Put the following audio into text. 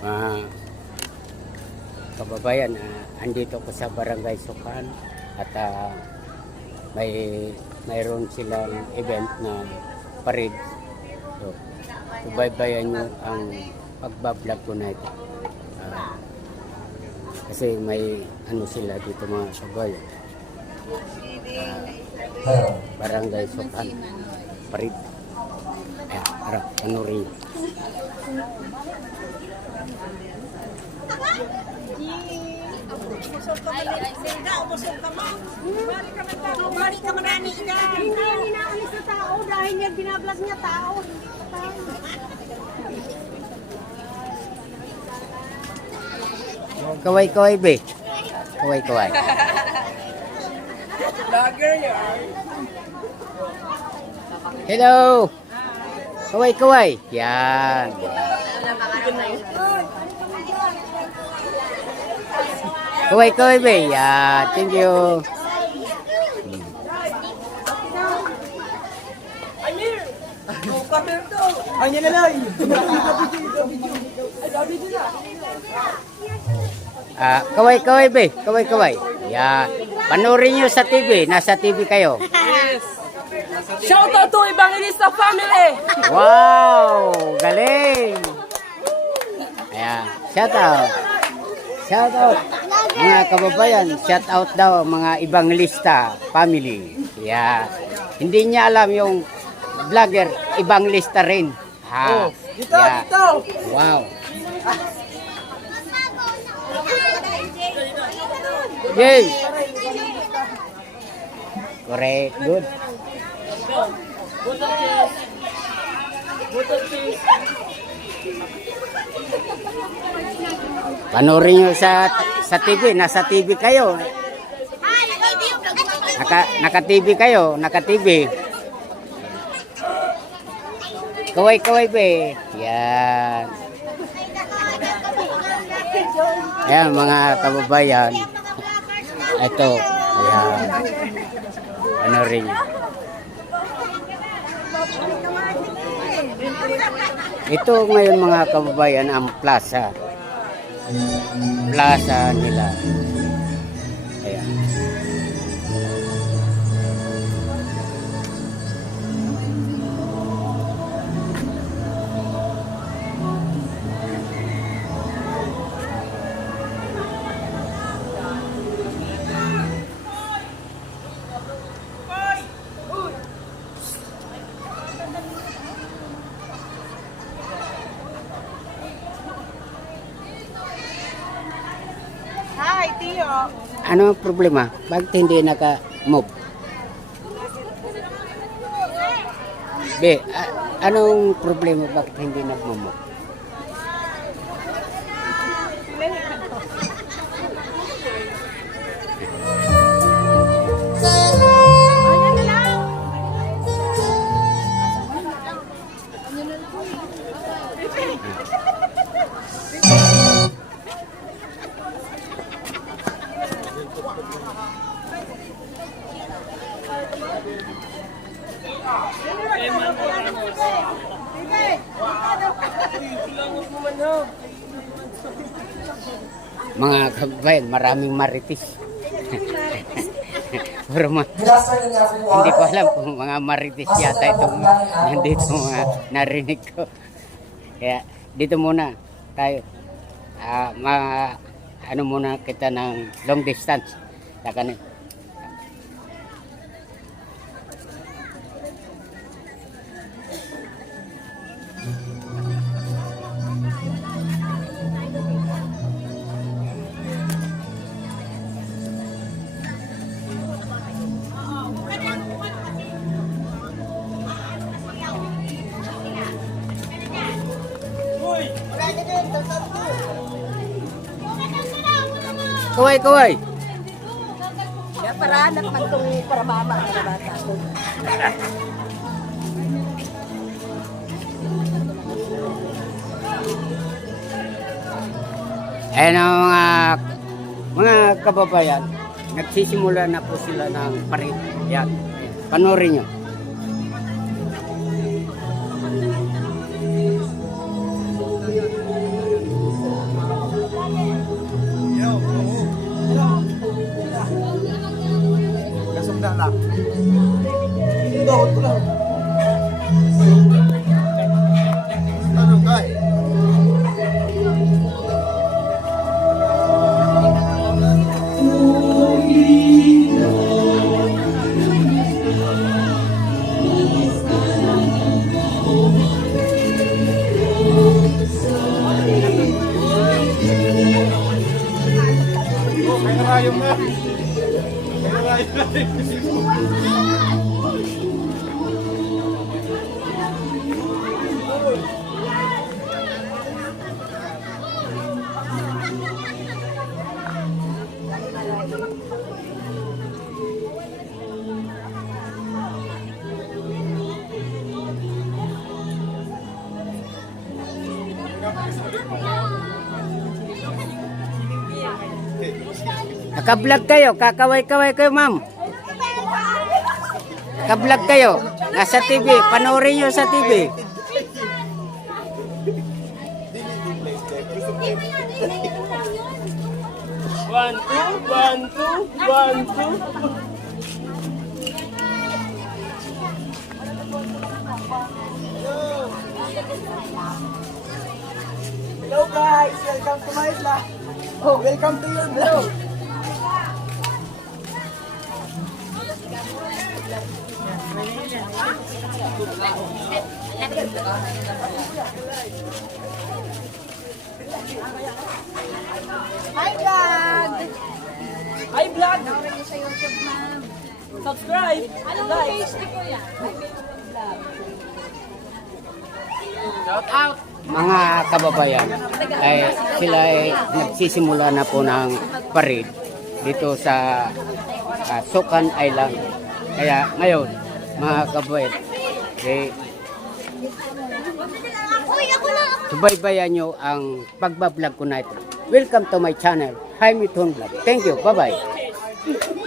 Mga kababayan, andito ko sa Barangay Sukan at mayroon silang event na parade. So, subaybayan nyo ang pagbablog ko na ito. Kasi may ano sila dito mga kababayan. Barangay Sukan parade. Ayan, tara, panurin. Balik ka manani ina. Hindi yan inaalis na tao dahil yan binablog niya tao. Kaway-kaway be. Kaway-kaway. Vlogger yan. Hello. Kaway-kaway. Yan. Kaway-kaway be. Yan. Thank you. Ay, yan na lang. Kaway-kaway be. Kaway-kaway. Yan. Panurin nyo sa TV. Nasa TV kayo. Shout out to Evangelista family. Wow! Galing! Ayan. Shout out. Shout out. Mga kababayan, shout out daw mga Evangelista family. Yeah. Hindi niya alam yung vlogger Evangelista rin. Ha. Dito, Yeah. dito. Wow. Yay! Correct. Good. Panorin nyo sa TV. Nasa TV kayo. Naka-TV kayo. Naka-TV. Kaway-kaway be. Yan. Yan mga kababayan. Ito. Yan. Panorin nyo. Ito ngayon mga kababayan ang plaza. Plaza nila. Ayan. Hi, Tio. Ano ang problema? Bakit hindi naka-move? Be, anong problema? Bakit hindi nag-move? Ano na lang? Mga kababayan, maraming maritis. Pero hindi ko alam kung mga maritis yata itong nandito mga narinig ko. Kaya dito muna tayo. Ano muna kita ng long distance. Saka na. Kaway-kaway. Kaya para anak man itong para mama na bata ko. Ayan ang mga kababayan, nagsisimula na po sila ng parade. Yan. Panoorin nyo. Payong na. Naka-vlog kayo, kakaway-kaway kayo, ma'am. Naka-vlog kayo. Nasa TV, panoorin nyo sa TV. One, two, one, two, one, two. Hello guys, welcome to my vlog. Oh, welcome to your vlog. Hi, vlog! Hi vlog. Sa YouTube, ma'am. Subscribe. Anong Like. page ni Kuya? Shout out. Mga kababayan, ay sila ay nagsisimula na po ng parade dito sa Sukan Island. Kaya ngayon, mga kababayan, subaybayan nyo ang pagbablog ko na ito. Welcome to my channel, Jaime Ton Vlog. Thank you. Bye-bye.